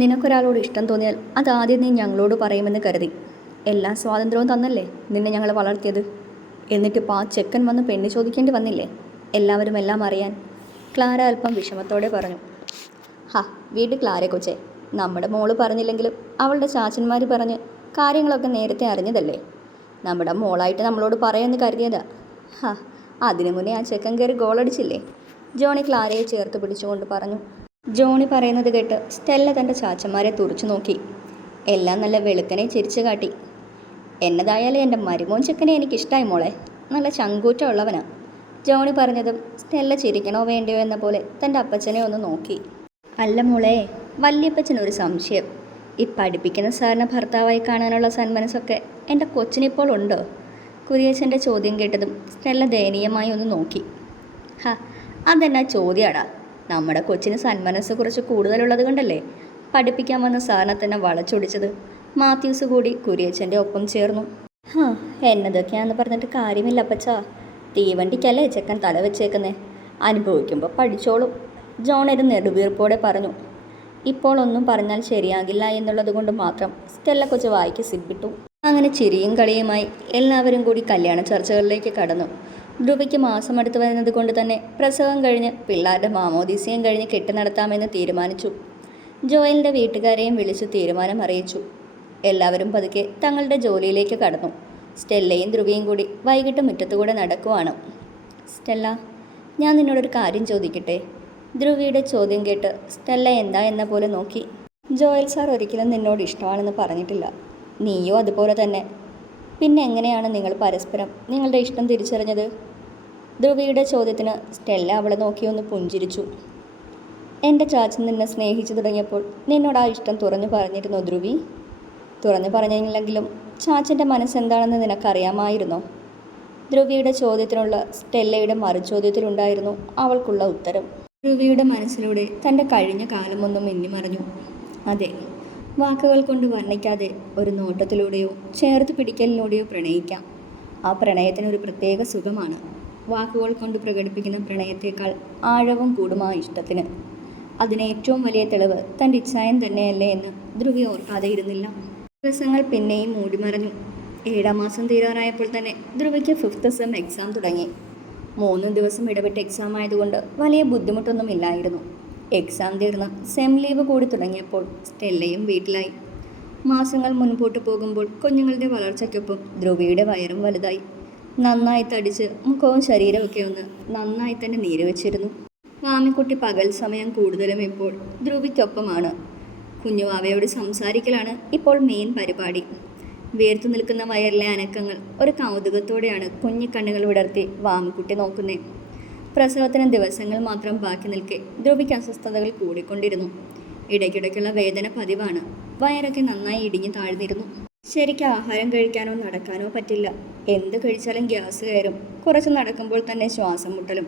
നിനക്കൊരാളോട് ഇഷ്ടം തോന്നിയാൽ അതാദ്യം നീ ഞങ്ങളോട് പറയുമെന്ന് കരുതി. എല്ലാ സ്വാതന്ത്ര്യവും തന്നല്ലേ നിന്നെ ഞങ്ങൾ വളർത്തിയത്. എന്നിട്ടിപ്പോൾ ആ ചെക്കൻ വന്ന് പെണ്ണ് ചോദിക്കേണ്ടി വന്നില്ലേ എല്ലാവരും എല്ലാം അറിയാൻ. ക്ലാര അല്പം വിഷമത്തോടെ പറഞ്ഞു. ഹാ വീട്ടിൽ ക്ലാര കൊച്ചേ, നമ്മുടെ മോള് പറഞ്ഞില്ലെങ്കിലും അവളുടെ ചാച്ചന്മാർ പറഞ്ഞ് കാര്യങ്ങളൊക്കെ നേരത്തെ അറിഞ്ഞതല്ലേ. നമ്മുടെ മോളായിട്ട് നമ്മളോട് പറയാമെന്ന് കരുതിയതാ. ഹാ അതിനു മുന്നേ ആ ചെക്കൻ കയറി ഗോളടിച്ചില്ലേ. ജോണി ക്ലാരയെ ചേർത്ത് പിടിച്ചുകൊണ്ട് പറഞ്ഞു. ജോണി പറയുന്നത് കേട്ട് സ്റ്റെല്ല തൻ്റെ ചാച്ചന്മാരെ തുറച്ചു നോക്കി. എല്ലാം നല്ല വെളുക്കനെ ചിരിച്ചു കാട്ടി. എന്നതായാലും എൻ്റെ മരുമോൻ ചെക്കനെ എനിക്കിഷ്ടമായി മോളെ, നല്ല ചങ്കൂറ്റം ഉള്ളവനാ. ജോണി പറഞ്ഞതും സ്റ്റെല്ല ചിരിക്കണോ വേണ്ടയോ എന്ന പോലെ തൻ്റെ അപ്പച്ചനെ ഒന്ന് നോക്കി. അല്ല മോളെ, വല്യപ്പച്ചനൊരു സംശയം. ഈ പഠിപ്പിക്കുന്ന സാറിനെ ഭർത്താവായി കാണാനുള്ള സന്മനസ്സൊക്കെ എൻ്റെ കൊച്ചിനിപ്പോൾ ഉണ്ടോ? കുര്യച്ചൻ്റെ ചോദ്യം കേട്ടതും സ്റ്റെല്ല ദയനീയമായി ഒന്ന് നോക്കി. ഹാ അതെന്നാ ചോദ്യമാടാ. നമ്മുടെ കൊച്ചിന് സന്മനസ്സ് കുറച്ച് കൂടുതലുള്ളത് കൊണ്ടല്ലേ പഠിപ്പിക്കാൻ വന്ന സാറിനെ തന്നെ വളച്ചൊടിച്ചത്. മാത്യൂസ് കൂടി കുര്യച്ചൻ്റെ ഒപ്പം ചേർന്നു. ഹാ എന്നതൊക്കെയാണെന്ന് പറഞ്ഞിട്ട് കാര്യമില്ല അപ്പച്ചാ. തീവണ്ടിക്കല്ലേ ചെക്കൻ തല വെച്ചേക്കുന്നേ, അനുഭവിക്കുമ്പോൾ പഠിച്ചോളും. ജോൺ ഇത് നെടുവീർപ്പോടെ പറഞ്ഞു. ഇപ്പോൾ ഒന്നും പറഞ്ഞാൽ ശരിയാകില്ല എന്നുള്ളത് കൊണ്ട് മാത്രം സ്റ്റെല്ല കൊച്ച് വായിക്ക് സിബിട്ടു. അങ്ങനെ ചിരിയും കളിയുമായി എല്ലാവരും കൂടി കല്യാണ ചർച്ചകളിലേക്ക് കടന്നു. ധ്രുവയ്ക്ക് മാസം അടുത്ത് വരുന്നത് കൊണ്ട് തന്നെ പ്രസവം കഴിഞ്ഞ് പിള്ളേരുടെ മാമോദീസ്യം കഴിഞ്ഞ് കെട്ടി നടത്താമെന്ന് തീരുമാനിച്ചു. ജോയലിൻ്റെ വീട്ടുകാരെയും വിളിച്ചു തീരുമാനം അറിയിച്ചു. എല്ലാവരും പതുക്കെ തങ്ങളുടെ ജോലിയിലേക്ക് കടന്നു. സ്റ്റെല്ലയും ധ്രുവയും കൂടി വൈകിട്ട് മുറ്റത്തുകൂടെ നടക്കുവാണ്. സ്റ്റെല്ല, ഞാൻ നിന്നോടൊരു കാര്യം ചോദിക്കട്ടെ? ധ്രുവിയുടെ ചോദ്യം കേട്ട് സ്റ്റെല്ല എന്താ എന്ന പോലെ നോക്കി. ജോയൽ സാർ ഒരിക്കലും നിന്നോട് ഇഷ്ടമാണെന്ന് പറഞ്ഞിട്ടില്ല, നീയോ അതുപോലെ തന്നെ. പിന്നെ എങ്ങനെയാണ് നിങ്ങൾ പരസ്പരം നിങ്ങളുടെ ഇഷ്ടം തിരിച്ചറിഞ്ഞത്? ധ്രുവിയുടെ ചോദ്യത്തിന് സ്റ്റെല്ല അവളെ നോക്കി ഒന്ന് പുഞ്ചിരിച്ചു. എൻ്റെ ചാച്ചൻ നിന്നെ സ്നേഹിച്ചു തുടങ്ങിയപ്പോൾ നിന്നോട് ആ ഇഷ്ടം തുറന്നു പറഞ്ഞിരുന്നോ ധ്രുവി? തുറന്നു പറഞ്ഞില്ലെങ്കിലും ചാച്ചൻ്റെ മനസ്സെന്താണെന്ന് നിനക്കറിയാമായിരുന്നോ? ധ്രുവിയുടെ ചോദ്യത്തിനുള്ള സ്റ്റെല്ലയുടെ മറുചോദ്യത്തിലുണ്ടായിരുന്നു അവൾക്കുള്ള ഉത്തരം. ധ്രുവിയുടെ മനസ്സിലൂടെ തൻ്റെ കഴിഞ്ഞ കാലമൊന്നും മിന്നിമറഞ്ഞു. അതെ, വാക്കുകൾ കൊണ്ട് വർണ്ണിക്കാതെ ഒരു നോട്ടത്തിലൂടെയോ ചേർത്ത് പിടിക്കലിലൂടെയോ പ്രണയിക്കാം. ആ പ്രണയത്തിനൊരു പ്രത്യേക സുഖമാണ്. വാക്കുകൾ കൊണ്ട് പ്രകടിപ്പിക്കുന്ന പ്രണയത്തേക്കാൾ ആഴവും കൂടും ആ ഇഷ്ടത്തിന്. അതിന് ഏറ്റവും വലിയ തെളിവ് തൻ്റെ ഇച്ഛായൻ തന്നെയല്ലേ എന്ന് ധ്രുവി ഓർക്കാതെ ഇരുന്നില്ല. ദിവസങ്ങൾ പിന്നെയും മൂടിമറഞ്ഞു. 7-ാം മാസം തീരാനായപ്പോൾ തന്നെ ധ്രുവയ്ക്ക് 5th സെം എക്സാം തുടങ്ങി. 3 ദിവസം ഇടവിട്ട് എക്സാം ആയതുകൊണ്ട് വലിയ ബുദ്ധിമുട്ടൊന്നും ഇല്ലായിരുന്നു. എക്സാം തീർന്ന് സെം ലീവ് കൂടി തുടങ്ങിയപ്പോൾ സ്റ്റെല്ലയും വീട്ടിലായി. മാസങ്ങൾ മുൻപോട്ട് പോകുമ്പോൾ കുഞ്ഞുങ്ങളുടെ വളർച്ചയ്ക്കൊപ്പം ധ്രുവയുടെ വയറും വലുതായി. നന്നായി തടിച്ച് മുഖവും ശരീരമൊക്കെ ഒന്ന് നന്നായി തന്നെ നീര് വെച്ചിരുന്നു. വാമിക്കുട്ടി പകൽ സമയം കൂടുതലും ഇപ്പോൾ ധ്രുവിക്കൊപ്പമാണ്. കുഞ്ഞുവാവയോട് സംസാരിക്കലാണ് ഇപ്പോൾ മെയിൻ പരിപാടി. വേർത്തു നിൽക്കുന്ന വയറിലെ അനക്കങ്ങൾ ഒരു കൗതുകത്തോടെയാണ് കുഞ്ഞിക്കണ്ണുകൾ വിടർത്തി വാമിക്കുട്ടി നോക്കുന്നത്. പ്രസവത്തിന് ദിവസങ്ങൾ മാത്രം ബാക്കി നിൽക്കെ ധ്രുവിക്ക് അസ്വസ്ഥതകൾ കൂടിക്കൊണ്ടിരുന്നു. ഇടയ്ക്കിടയ്ക്കുള്ള വേദന പതിവാണ്. വയറൊക്കെ നന്നായി ഇടിഞ്ഞു താഴ്ന്നിരുന്നു. ശരിക്കും ആഹാരം കഴിക്കാനോ നടക്കാനോ പറ്റില്ല. എന്ത് കഴിച്ചാലും ഗ്യാസ് കയറും. കുറച്ച് നടക്കുമ്പോൾ തന്നെ ശ്വാസം മുട്ടലും.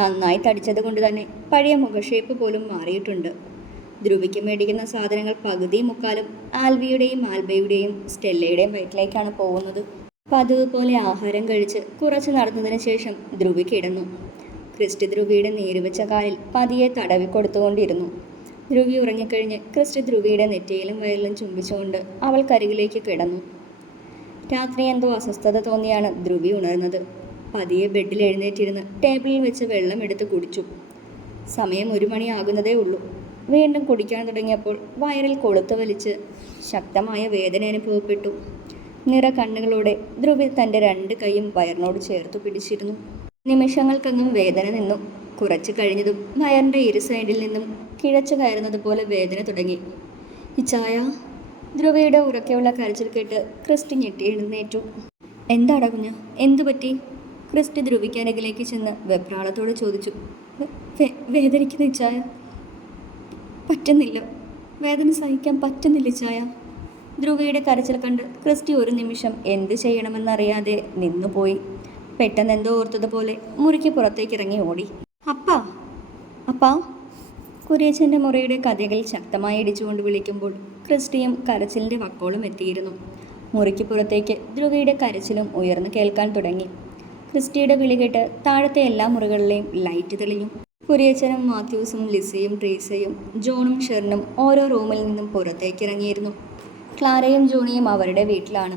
നന്നായി തടിച്ചത് കൊണ്ട് തന്നെ പഴയ മുഖഷേപ്പ് പോലും മാറിയിട്ടുണ്ട്. ധ്രുവിക്ക് മേടിക്കുന്ന സാധനങ്ങൾ പകുതി മുക്കാലും ആൽവിയുടെയും ആൽബയുടെയും സ്റ്റെല്ലയുടെയും വയറ്റിലേക്കാണ് പോകുന്നത്. പതിവ് പോലെ ആഹാരം കഴിച്ച് കുറച്ച് നടന്നതിന് ശേഷം ധ്രുവി കിടന്നു. ക്രിസ്റ്റി ധ്രുവിയുടെ നീരുവെച്ച കാലിൽ പതിയെ തടവി കൊടുത്തുകൊണ്ടിരുന്നു. ധ്രുവി ഉറങ്ങിക്കഴിഞ്ഞ് ക്രിസ്റ്റി ധ്രുവിയുടെ നെറ്റിയിലും വയറിലും ചുംബിച്ചുകൊണ്ട് അവൾക്കരികിലേക്ക് കിടന്നു. രാത്രി എന്തോ അസ്വസ്ഥത തോന്നിയാണ് ധ്രുവി ഉണർന്നത്. പതിയെ ബെഡിൽ എഴുന്നേറ്റിരുന്ന് ടേബിളിൽ വെച്ച് വെള്ളം എടുത്ത് കുടിച്ചു. സമയം 1 മണിയാകുന്നതേ ഉള്ളൂ. വീണ്ടും കുടിക്കാൻ തുടങ്ങിയപ്പോൾ വയറിൽ കൊളുത്ത് വലിച്ച് ശക്തമായ വേദന അനുഭവപ്പെട്ടു. നിറ കണ്ണുകളോടെ ധ്രുവി തൻ്റെ 2 കൈയും വയറിനോട് ചേർത്തു പിടിച്ചിരുന്നു. നിമിഷങ്ങൾക്കകം വേദന നിന്നു. കുറച്ച് കഴിഞ്ഞതും വയറിൻ്റെ ഇരു സൈഡിൽ നിന്നും കിഴച്ചു കയറുന്നത് പോലെ വേദന തുടങ്ങി. ഇച്ചായ, ധ്രുവയുടെ ഉറക്കെയുള്ള കരച്ചിൽ കേട്ട് ക്രിസ്റ്റി ഞെട്ടി എഴുന്നേറ്റു. എന്താടാ കുഞ്ഞ്, എന്തു പറ്റി? ക്രിസ്റ്റി ധ്രുവിക്കരികിലേക്ക് ചെന്ന് വെപ്രാളത്തോട് ചോദിച്ചു. വേദനിക്കുന്ന ഇച്ചായ, പറ്റുന്നില്ല, വേദന സഹിക്കാൻ പറ്റുന്നില്ല ഇച്ചായ. ധ്രുവയുടെ കരച്ചിൽ കണ്ട് ക്രിസ്റ്റി ഒരു നിമിഷം എന്ത് ചെയ്യണമെന്നറിയാതെ നിന്നുപോയി. പെട്ടെന്ന് എന്തോ ഓർത്തതുപോലെ മുറിക്ക് പുറത്തേക്ക് ഇറങ്ങി ഓടി. അപ്പാ, അപ്പാ! കുര്യച്ചൻ്റെ മുറിയുടെ കഥകളിൽ ശക്തമായി ഇടിച്ചുകൊണ്ട് വിളിക്കുമ്പോൾ ക്രിസ്റ്റിയും കരച്ചിലിൻ്റെ വക്കോളം എത്തിയിരുന്നു. മുറിക്ക് പുറത്തേക്ക് ധ്രുവയുടെ കരച്ചിലും ഉയർന്നു കേൾക്കാൻ തുടങ്ങി. ക്രിസ്റ്റിയുടെ വിളി കേട്ട് താഴത്തെ എല്ലാ മുറികളിലെയും ലൈറ്റ് തെളിഞ്ഞു. കുരിയച്ചനും മാത്യൂസും ലിസിയും ട്രീസയും ജോണും ഷെറിനും ഓരോ റൂമിൽ നിന്നും പുറത്തേക്കിറങ്ങിയിരുന്നു. ക്ലാരയും ജോണിയും അവരുടെ വീട്ടിലാണ്.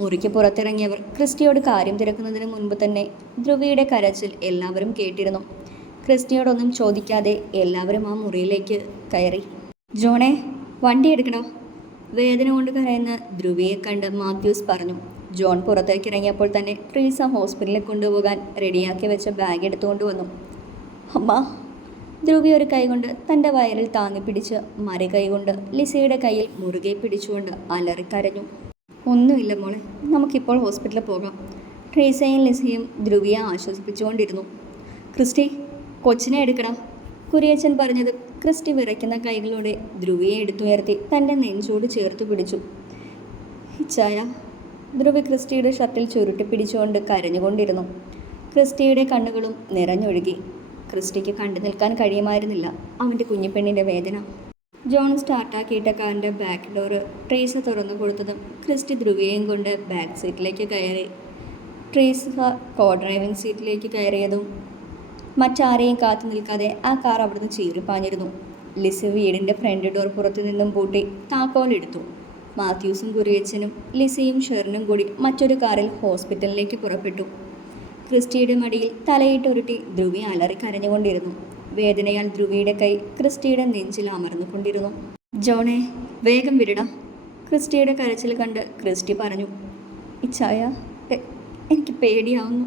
മുറിക്ക് പുറത്തിറങ്ങിയവർ ക്രിസ്റ്റിയോട് കാര്യം തിരക്കുന്നതിന് മുൻപ് തന്നെ ധ്രുവിയുടെ കരച്ചിൽ എല്ലാവരും കേട്ടിരുന്നു. ക്രിസ്റ്റിയോടൊന്നും ചോദിക്കാതെ എല്ലാവരും ആ മുറിയിലേക്ക് കയറി. ജോണേ, വണ്ടി എടുക്കണോ? വേദന കൊണ്ട് കരയുന്ന ധ്രുവിയെ കണ്ട് മാത്യൂസ് പറഞ്ഞു. ജോൺ പുറത്തേക്കിറങ്ങിയപ്പോൾ തന്നെ ട്രീസ ഹോസ്പിറ്റലിൽ കൊണ്ടുപോകാൻ റെഡിയാക്കി വെച്ച ബാഗ് എടുത്തുകൊണ്ട് വന്നു. അമ്മ. ധ്രുവി ഒരു കൈകൊണ്ട് തൻ്റെ വയറിൽ താങ്ങിപ്പിടിച്ച് മറു കൈകൊണ്ട് ലിസിയുടെ കയ്യിൽ മുറുകെ പിടിച്ചുകൊണ്ട് അലറിക്കരഞ്ഞു. ഒന്നുമില്ല മോളെ, നമുക്കിപ്പോൾ ഹോസ്പിറ്റലിൽ പോകാം. ട്രീസയും ലിസിയും ധ്രുവിയെ ആശ്വസിപ്പിച്ചുകൊണ്ടിരുന്നു. ക്രിസ്റ്റി, കൊച്ചിനെ എടുക്കടാ. കുരിയച്ചൻ പറഞ്ഞത് ക്രിസ്റ്റി വിറയ്ക്കുന്ന കൈകളോടെ ധ്രുവിയെ എടുത്തുയർത്തി തൻ്റെ നെഞ്ചോട് ചേർത്ത് പിടിച്ചു. ഇച്ചായ. ധ്രുവി ക്രിസ്റ്റിയുടെ ഷർട്ടിൽ ചുരുട്ടി പിടിച്ചുകൊണ്ട് കരഞ്ഞുകൊണ്ടിരുന്നു. ക്രിസ്റ്റിയുടെ കണ്ണുകളും നിറഞ്ഞൊഴുകി. ക്രിസ്റ്റിക്ക് കണ്ടു നിൽക്കാൻ കഴിയുമായിരുന്നില്ല അവൻ്റെ കുഞ്ഞിപ്പെണ്ണിൻ്റെ വേദന. ജോൺ സ്റ്റാർട്ടാക്കിയിട്ട കാറിൻ്റെ ബാക്ക് ഡോറ് ട്രീസ തുറന്നു കൊടുത്തതും ക്രിസ്റ്റി ധ്രുവിയെയും കൊണ്ട് ബാക്ക് സീറ്റിലേക്ക് കയറി. ട്രീസ കോ ഡ്രൈവിംഗ് സീറ്റിലേക്ക് കയറിയതും മറ്റാരെയും കാത്തു നിൽക്കാതെ ആ കാർ അവിടുന്ന് ചീറിപ്പാഞ്ഞിരുന്നു. ലിസി വീടിൻ്റെ ഫ്രണ്ട് ഡോർ പുറത്തു നിന്നും പൂട്ടി താക്കോലെടുത്തു. മാത്യൂസും കുരിയച്ചനും ലിസിയും ഷെറിനും കൂടി മറ്റൊരു കാറിൽ ഹോസ്പിറ്റലിലേക്ക് പുറപ്പെട്ടു. ക്രിസ്റ്റിയുടെ മടിയിൽ തലയിട്ടുരുട്ടി ധ്രുവി അലറി കരഞ്ഞുകൊണ്ടിരുന്നു. വേദനയാൽ ധ്രുവിയുടെ കൈ ക്രിസ്റ്റിയുടെ നെഞ്ചിൽ അമർന്നുകൊണ്ടിരുന്നു. ജോണേ, വേഗം വിടടാ. ക്രിസ്റ്റിയുടെ കരച്ചിൽ കണ്ട് ക്രിസ്റ്റി പറഞ്ഞു. ഇച്ചായ, എനിക്ക് പേടിയാവുന്നു.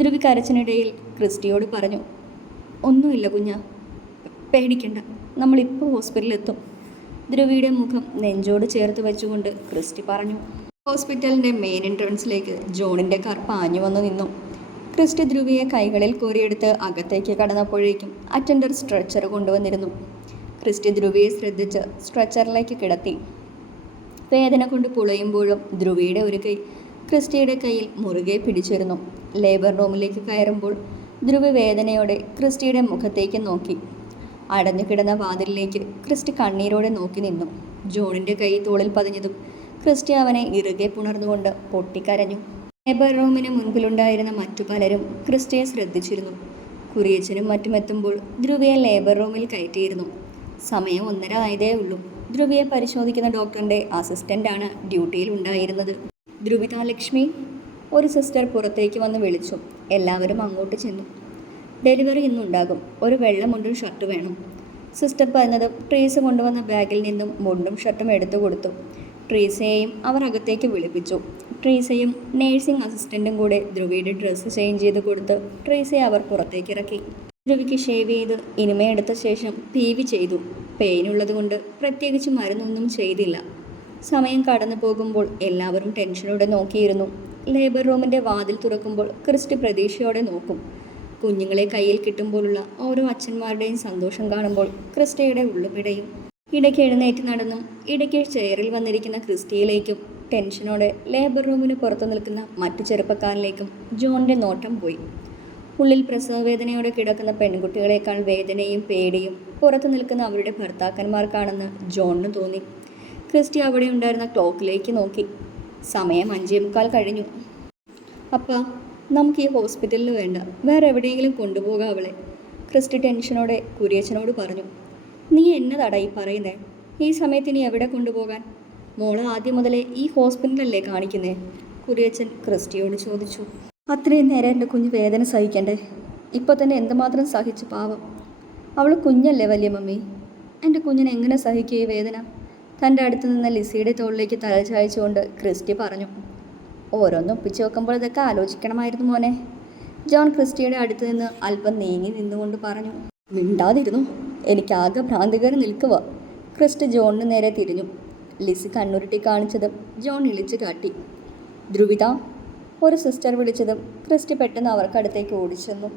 ധ്രുവി കരച്ചിനിടയിൽ ക്രിസ്റ്റിയോട് പറഞ്ഞു. ഒന്നുമില്ല കുഞ്ഞാ, പേടിക്കണ്ട, നമ്മളിപ്പോൾ ഹോസ്പിറ്റലിലെത്തും. ധ്രുവിയുടെ മുഖം നെഞ്ചോട് ചേർത്ത് വെച്ചുകൊണ്ട് ക്രിസ്റ്റി പറഞ്ഞു. ഹോസ്പിറ്റലിൻ്റെ മെയിൻ എൻട്രൻസിലേക്ക് ജോണിൻ്റെ കാർ പാഞ്ഞു വന്നു നിന്നു. ക്രിസ്റ്റി ധ്രുവിയെ കൈകളിൽ കോരിയെടുത്ത് അകത്തേക്ക് കടന്നപ്പോഴേക്കും അറ്റൻഡർ സ്ട്രെച്ചർ കൊണ്ടുവന്നിരുന്നു. ക്രിസ്റ്റി ധ്രുവിയെ ശ്രദ്ധിച്ച് സ്ട്രെച്ചറിലേക്ക് കിടത്തി. വേദന കൊണ്ട് പുളയുമ്പോഴും ധ്രുവിയുടെ ഒരു കൈ ക്രിസ്റ്റിയുടെ കയ്യിൽ മുറുകെ പിടിച്ചിരുന്നു. ലേബർ റൂമിലേക്ക് കയറുമ്പോൾ ധ്രുവി വേദനയോടെ ക്രിസ്റ്റിയുടെ മുഖത്തേക്ക് നോക്കി. അടഞ്ഞു കിടന്ന വാതിലിലേക്ക് ക്രിസ്റ്റി കണ്ണീരോടെ നോക്കി നിന്നു. ജോണിൻ്റെ കൈ തോളിൽ പതിഞ്ഞതും ക്രിസ്റ്റി അവനെ ഇറുകെ പുണർന്നുകൊണ്ട് പൊട്ടിക്കരഞ്ഞു. ലേബർ റൂമിന് മുൻപിലുണ്ടായിരുന്ന മറ്റു പലരും ക്രിസ്റ്റിയെ ശ്രദ്ധിച്ചിരുന്നു. കുരിയച്ചനും മറ്റും എത്തുമ്പോൾ ധ്രുവിയെ ലേബർ റൂമിൽ കയറ്റിയിരുന്നു. സമയം 1:30 ആയതേ ഉള്ളൂ. ധ്രുവിയെ പരിശോധിക്കുന്ന ഡോക്ടറിൻ്റെ അസിസ്റ്റൻ്റാണ് ഡ്യൂട്ടിയിൽ ഉണ്ടായിരുന്നത്. ധ്രുവിത ലക്ഷ്മി, ഒരു സിസ്റ്റർ പുറത്തേക്ക് വന്ന് വിളിച്ചു. എല്ലാവരും അങ്ങോട്ട് ചെന്നു. ഡെലിവറി ഇന്നുണ്ടാകും, ഒരു വെള്ള മുണ്ടും ഷർട്ട് വേണം. സിസ്റ്റർ പറഞ്ഞതും ട്രീസ് കൊണ്ടുവന്ന ബാഗിൽ നിന്നും മുണ്ടും ഷർട്ടും എടുത്തു കൊടുത്തു. ട്രീസയെയും അവർ അകത്തേക്ക് വിളിപ്പിച്ചു. ട്രീസയും നേഴ്സിംഗ് അസിസ്റ്റൻറ്റും കൂടെ ധ്രുവിയുടെ ഡ്രസ്സ് ചേഞ്ച് ചെയ്ത് കൊടുത്ത് ട്രീസയെ അവർ പുറത്തേക്കിറക്കി. ധ്രുവിക്ക് ഷേവ് ചെയ്ത് ഇനിമയെടുത്ത ശേഷം PV ചെയ്തു. പെയിനുള്ളത് കൊണ്ട് പ്രത്യേകിച്ച് മരുന്നൊന്നും ചെയ്തില്ല. സമയം കടന്നു പോകുമ്പോൾ എല്ലാവരും ടെൻഷനോടെ നോക്കിയിരുന്നു. ലേബർ റൂമിൻ്റെ വാതിൽ തുറക്കുമ്പോൾ ക്രിസ്റ്റി പ്രതീക്ഷയോടെ നോക്കും. കുഞ്ഞുങ്ങളെ കയ്യിൽ കിട്ടുമ്പോഴുള്ള ഓരോ അച്ഛന്മാരുടെയും സന്തോഷം കാണുമ്പോൾ ക്രിസ്റ്റിയുടെ ഉള്ളുപിടയും. ഇടയ്ക്ക് എഴുന്നേറ്റ് നടന്നും ഇടയ്ക്ക് ചെയറിൽ വന്നിരിക്കുന്ന ക്രിസ്റ്റിയിലേക്കും ടെൻഷനോടെ ലേബർ റൂമിന് പുറത്തു നിൽക്കുന്ന മറ്റു ചെറുപ്പക്കാരിലേക്കും ജോണിൻ്റെ നോട്ടം പോയി. ഉള്ളിൽ പ്രസവവേദനയോടെ കിടക്കുന്ന പെൺകുട്ടികളെക്കാൾ വേദനയും പേടിയും പുറത്തു നിൽക്കുന്ന അവരുടെ ഭർത്താക്കന്മാർക്കാണെന്ന് ജോണിന് തോന്നി. ക്രിസ്റ്റി അവിടെ ഉണ്ടായിരുന്ന ക്ലോക്കിലേക്ക് നോക്കി. സമയം 5:45 കഴിഞ്ഞു. അപ്പാ, നമുക്ക് ഈ ഹോസ്പിറ്റലിൽ വേണ്ട, വേറെ എവിടെയെങ്കിലും കൊണ്ടുപോകാം അവളെ. ക്രിസ്റ്റി ടെൻഷനോടെ കുരിയച്ചനോട് പറഞ്ഞു. നീ എന്നതാടാ ഈ പറയുന്നേ? ഈ സമയത്ത് ഇനി എവിടെ കൊണ്ടുപോകാൻ? മോള് ആദ്യം മുതലേ ഈ ഹോസ്പിറ്റലല്ലേ കാണിക്കുന്നേ? കുരിയച്ചൻ ക്രിസ്റ്റിയോട് ചോദിച്ചു. അത്രയും നേരം എൻ്റെ കുഞ്ഞ് വേദന സഹിക്കണ്ടേ? ഇപ്പോൾ തന്നെ എന്തുമാത്രം സഹിച്ചു പാവം. അവൾ കുഞ്ഞല്ലേ വലിയ മമ്മി. എൻ്റെ കുഞ്ഞിനെ എങ്ങനെ സഹിക്കുക ഈ വേദന? തൻ്റെ അടുത്ത് നിന്ന് ലിസിയുടെ തോളിലേക്ക് തല ചായച്ചുകൊണ്ട് ക്രിസ്റ്റി പറഞ്ഞു. ഓരോന്നും ഒപ്പിച്ച് വെക്കുമ്പോൾ ഇതൊക്കെ ആലോചിക്കണമായിരുന്നു മോനെ. ജോൺ ക്രിസ്റ്റിയുടെ അടുത്ത് നിന്ന് അല്പം നീങ്ങി നിന്നുകൊണ്ട് പറഞ്ഞു. മിണ്ടാതിരുന്നു, എനിക്കാകെ ഭ്രാന്തികരം നിൽക്കുക. ക്രിസ്റ്റി ജോണിന് നേരെ തിരിഞ്ഞു. ലിസി കണ്ണുരുട്ടി കാണിച്ചതും ജോൺ ഇളിച്ചു കാട്ടി. ധ്രുവിത, ഒരു സിസ്റ്റർ വിളിച്ചതും ക്രിസ്റ്റി പെട്ടെന്ന് അവർക്കടുത്തേക്ക് ഓടിച്ചെന്നു.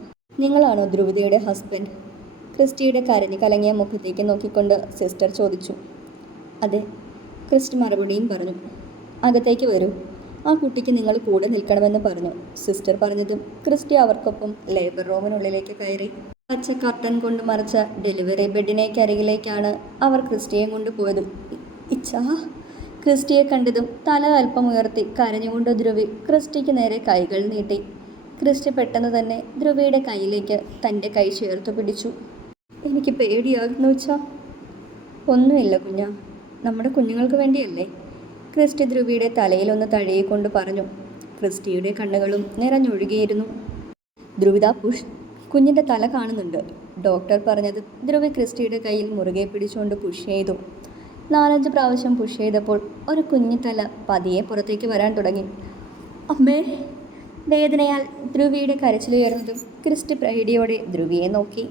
നിങ്ങളാണോ ധ്രുവിതയുടെ ഹസ്ബൻഡ്? ക്രിസ്റ്റിയുടെ കരഞ്ഞു കലങ്ങിയ മുഖത്തേക്ക് നോക്കിക്കൊണ്ട് സിസ്റ്റർ ചോദിച്ചു. അതെ, ക്രിസ്റ്റി മറുപടിയും പറഞ്ഞു. അകത്തേക്ക് വരൂ, ആ കുട്ടിക്ക് നിങ്ങൾ കൂടെ നിൽക്കണമെന്ന് പറഞ്ഞു. സിസ്റ്റർ പറഞ്ഞതും ക്രിസ്റ്റി അവർക്കൊപ്പം ലേബർ റൂമിനുള്ളിലേക്ക് കയറി. പച്ച കർട്ടൻ കൊണ്ട് മറച്ച ഡെലിവറി ബെഡിനേക്കരികിലേക്കാണ് അവർ ക്രിസ്റ്റിയെ കൊണ്ടുപോയത്. ഇച്ചാ, ക്രിസ്റ്റിയെ കണ്ടതും തല അല്പം ഉയർത്തി കരഞ്ഞുകൊണ്ട് ധ്രുവി ക്രിസ്റ്റിക്ക് നേരെ കൈകൾ നീട്ടി. ക്രിസ്റ്റി പെട്ടെന്ന് തന്നെ ധ്രുവയുടെ കയ്യിലേക്ക് തൻ്റെ കൈ ചേർത്ത് പിടിച്ചു. എനിക്ക് പേടിയാകുന്നു വെച്ചാ. ഒന്നുമില്ല കുഞ്ഞാ, നമ്മുടെ കുഞ്ഞുങ്ങൾക്ക് വേണ്ടിയല്ലേ. ക്രിസ്റ്റി ധ്രുവിയുടെ തലയിലൊന്ന് തഴയിക്കൊണ്ട് പറഞ്ഞു. ക്രിസ്റ്റിയുടെ കണ്ണുകളും നിറഞ്ഞൊഴുകിയിരുന്നു. ധ്രുവിത പുഷ്, കുഞ്ഞിൻ്റെ തല കാണുന്നുണ്ട്. ഡോക്ടർ പറഞ്ഞത് ധ്രുവി ക്രിസ്റ്റിയുടെ കയ്യിൽ മുറുകെ പിടിച്ചുകൊണ്ട് പുഷ് ചെയ്തു. 4-5 പ്രാവശ്യം പുഷ് ചെയ്തപ്പോൾ ഒരു കുഞ്ഞി തല പതിയെ പുറത്തേക്ക് വരാൻ തുടങ്ങി. അമ്മേ! വേദനയാൽ ധ്രുവിയുടെ കരച്ചിലുയർന്നതും ക്രിസ്റ്റി പേടിയോടെ ധ്രുവിയെ നോക്കി.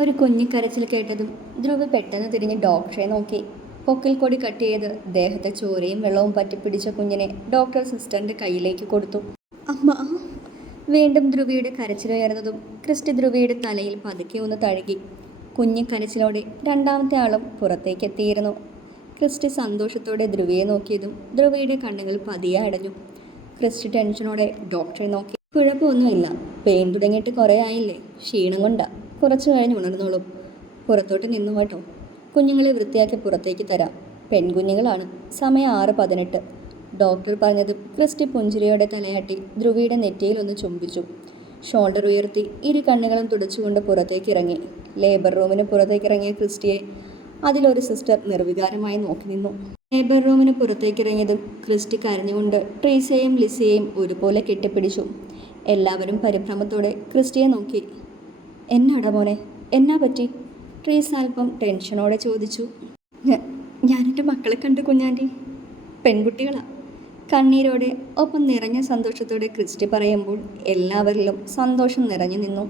ഒരു കുഞ്ഞിക്കരച്ചിൽ കേട്ടതും ധ്രുവി പെട്ടെന്ന് തിരിഞ്ഞ് ഡോക്ടറെ നോക്കി. പൊക്കിൽ കൊടി കട്ട് ചെയ്ത് ദേഹത്തെ ചോരയും വെള്ളവും പറ്റിപ്പിടിച്ച കുഞ്ഞിനെ ഡോക്ടർ സിസ്റ്ററിൻ്റെ കയ്യിലേക്ക് കൊടുത്തു. അമ്മ! വീണ്ടും ധ്രുവിയുടെ കരച്ചിലുയർന്നതും ക്രിസ്റ്റി ധ്രുവിയുടെ തലയിൽ പതുക്കെ ഒന്ന് തഴുകി. കുഞ്ഞിക്കരച്ചിലോടെ രണ്ടാമത്തെ ആളും പുറത്തേക്ക് എത്തിയിരുന്നു. ക്രിസ്റ്റി സന്തോഷത്തോടെ ധ്രുവിയെ നോക്കിയതും ധ്രുവിയുടെ കണ്ണുകൾ പതിയെ അടഞ്ഞു. ക്രിസ്റ്റി ടെൻഷനോടെ ഡോക്ടറെ നോക്കി. കുഴപ്പമൊന്നുമില്ല, പെയിൻ തുടങ്ങിയിട്ട് കുറേ ആയില്ലേ, ക്ഷീണം കൊണ്ടാ, കുറച്ച് കഴിഞ്ഞ് ഉണർന്നോളും. പുറത്തോട്ട് നിന്നു കേട്ടോ, കുഞ്ഞുങ്ങളെ വൃത്തിയാക്കി പുറത്തേക്ക് തരാം. പെൺകുഞ്ഞുങ്ങളാണ്. സമയം 6:18. ഡോക്ടർ പറഞ്ഞതും ക്രിസ്റ്റി പുഞ്ചിരിയോടെ തലയാട്ടി ധ്രുവിയുടെ നെറ്റിയിൽ ഒന്ന് ചുംബിച്ചു. ഷോൾഡർ ഉയർത്തി ഇരു കണ്ണുകളും തുടച്ചുകൊണ്ട് പുറത്തേക്ക് ഇറങ്ങി. ലേബർ റൂമിന് പുറത്തേക്ക് ഇറങ്ങിയ ക്രിസ്റ്റിയെ അതിലൊരു സിസ്റ്റർ നിർവികാരമായി നോക്കി നിന്നു. ലേബർ റൂമിന് പുറത്തേക്കിറങ്ങിയതും ക്രിസ്റ്റി കരഞ്ഞുകൊണ്ട് ട്രീസയെയും ലിസിയെയും ഒരുപോലെ കെട്ടിപ്പിടിച്ചു. എല്ലാവരും പരിഭ്രമത്തോടെ ക്രിസ്റ്റിയെ നോക്കി. എന്നാടാ മോനെ, എന്നാ പറ്റി? ട്രീസ അല്പം ടെൻഷനോടെ ചോദിച്ചു. ഞാനെൻ്റെ മക്കളെ കണ്ടു കുഞ്ഞാൻറ്റി, പെൺകുട്ടികളാ. കണ്ണീരോടെ ഒപ്പം നിറഞ്ഞ സന്തോഷത്തോടെ ക്രിസ്റ്റി പറയുമ്പോൾ എല്ലാവരിലും സന്തോഷം നിറഞ്ഞു നിന്നു.